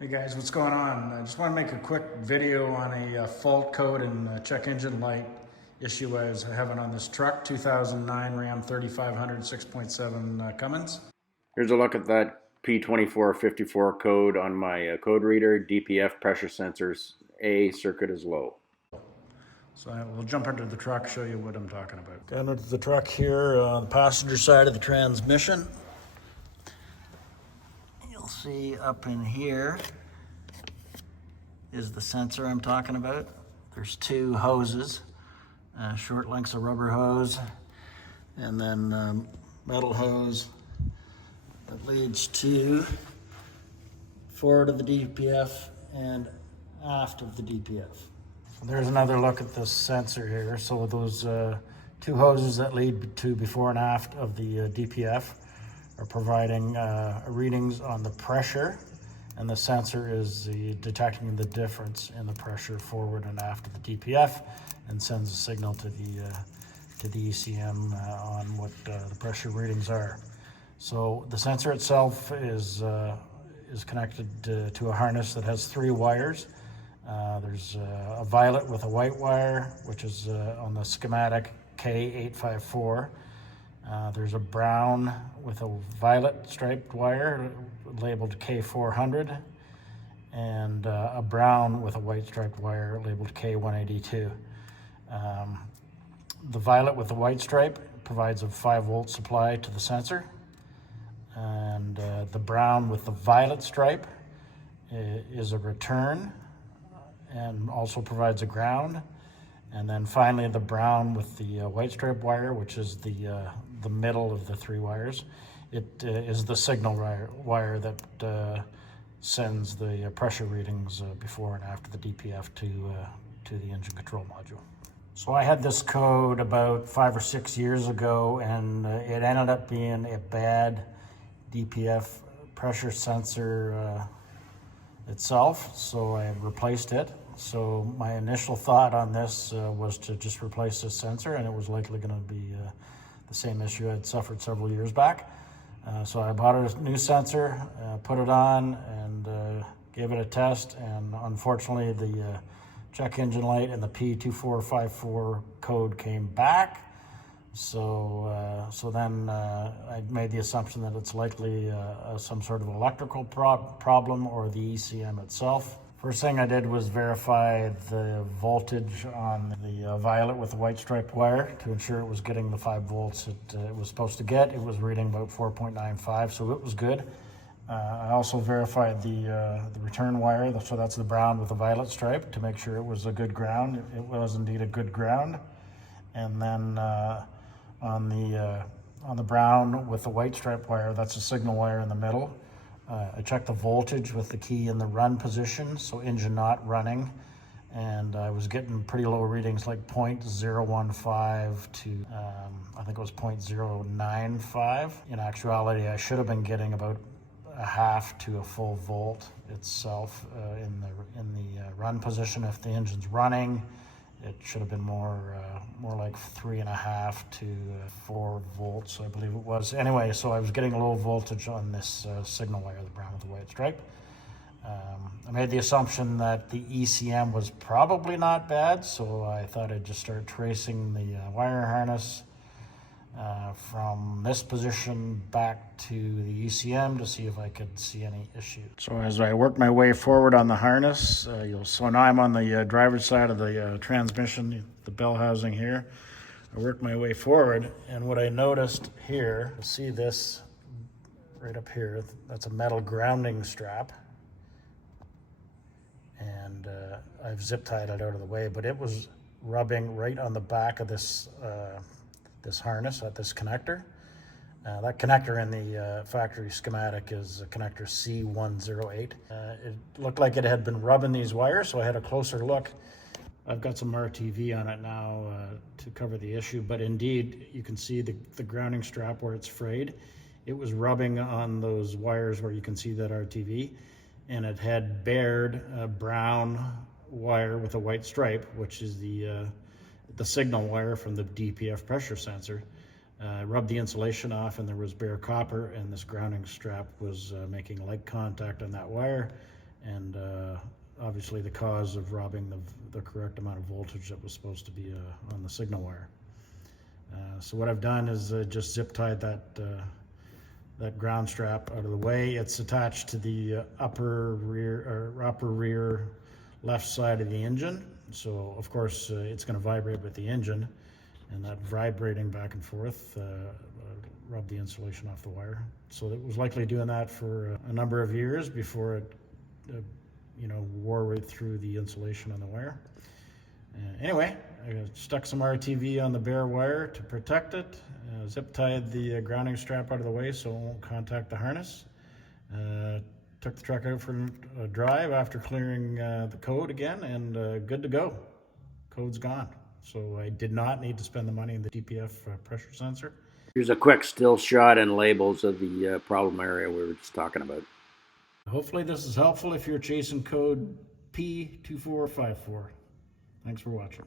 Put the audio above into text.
Hey guys, what's going on? I just want to make a quick video on a fault code and check engine light issue I was having on this truck, 2009 Ram 3500 6.7 Cummins. Here's a look at that P2454 code on my code reader. DPF pressure sensors A circuit is low. So we'll jump into the truck, show you what I'm talking about. Got into the truck here on the passenger side of the transmission. You'll see up in here is the sensor I'm talking about. There's two hoses, short lengths of rubber hose, and then metal hose that leads to forward of the DPF and aft of the DPF. There's another look at this sensor here. So those two hoses that lead to before and aft of the DPF are providing readings on the pressure, and the sensor is detecting the difference in the pressure forward and aft of the DPF and sends a signal to the ECM on what the pressure readings are. So the sensor itself is connected to a harness that has three wires. There's a violet with a white wire, which is on the schematic K854. There's a brown with a violet striped wire labeled K400, and a brown with a white striped wire labeled K182. The violet with the white stripe provides a 5-volt supply to the sensor, and the brown with the violet stripe is a return and also provides a ground. And then finally the brown with the white stripe wire, which is the middle of the three wires, it is the signal wire that sends the pressure readings before and after the DPF to the engine control module. So I had this code about 5 or 6 years ago, and it ended up being a bad DPF pressure sensor itself, so I replaced it. So my initial thought on this was to just replace this sensor, and it was likely going to be the same issue I'd suffered several years back. So I bought a new sensor, put it on, and gave it a test, and unfortunately the check engine light and the P2454 code came back. So then I made the assumption that it's likely some sort of electrical problem or the ECM itself. First thing I did was verify the voltage on the violet with the white striped wire to ensure it was getting the 5 volts it was supposed to get. It was reading about 4.95, so it was good. I also verified the return wire, so that's the brown with the violet stripe, to make sure it was a good ground. It was indeed a good ground. And then on the brown with the white stripe wire, that's a signal wire in the middle. I checked the voltage with the key in the run position, so engine not running, and I was getting pretty low readings, like 0.015 to I think it was 0.095. In actuality, I should have been getting about a half to a full volt itself in the run position. If the engine's running, it should have been more like 3.5 to 4 volts, I believe it was. Anyway, so I was getting low voltage on this signal wire, the brown with the white stripe. I made the assumption that the ECM was probably not bad, so I thought I'd just start tracing the wire harness from this position back to the ECM to see if I could see any issue. So as I worked my way forward on the harness, so now I'm on the driver's side of the transmission, the bell housing here. I worked my way forward, and what I noticed here, see this right up here, that's a metal grounding strap, and I've zip tied it out of the way, but it was rubbing right on the back of this this harness at this connector. That connector in the factory schematic is connector C108. It looked like it had been rubbing these wires, so I had a closer look. I've got some RTV on it now to cover the issue, but indeed you can see the grounding strap where it's frayed. It was rubbing on those wires where you can see that RTV, and it had bared a brown wire with a white stripe, which is the signal wire from the DPF pressure sensor. Rubbed the insulation off, and there was bare copper, and this grounding strap was making light contact on that wire, obviously the cause of robbing the correct amount of voltage that was supposed to be on the signal wire. So what I've done is just zip tied that ground strap out of the way. It's attached to the upper rear left side of the engine. So of course it's going to vibrate with the engine, and that vibrating back and forth rubbed the insulation off the wire. So it was likely doing that for a number of years before it wore right through the insulation on the wire. Anyway, I stuck some RTV on the bare wire to protect it, zip tied the grounding strap out of the way so it won't contact the harness. Took the truck out for a drive after clearing the code again, and good to go. Code's gone. So I did not need to spend the money in the DPF pressure sensor. Here's a quick still shot and labels of the problem area we were just talking about. Hopefully this is helpful if you're chasing code P2454. Thanks for watching.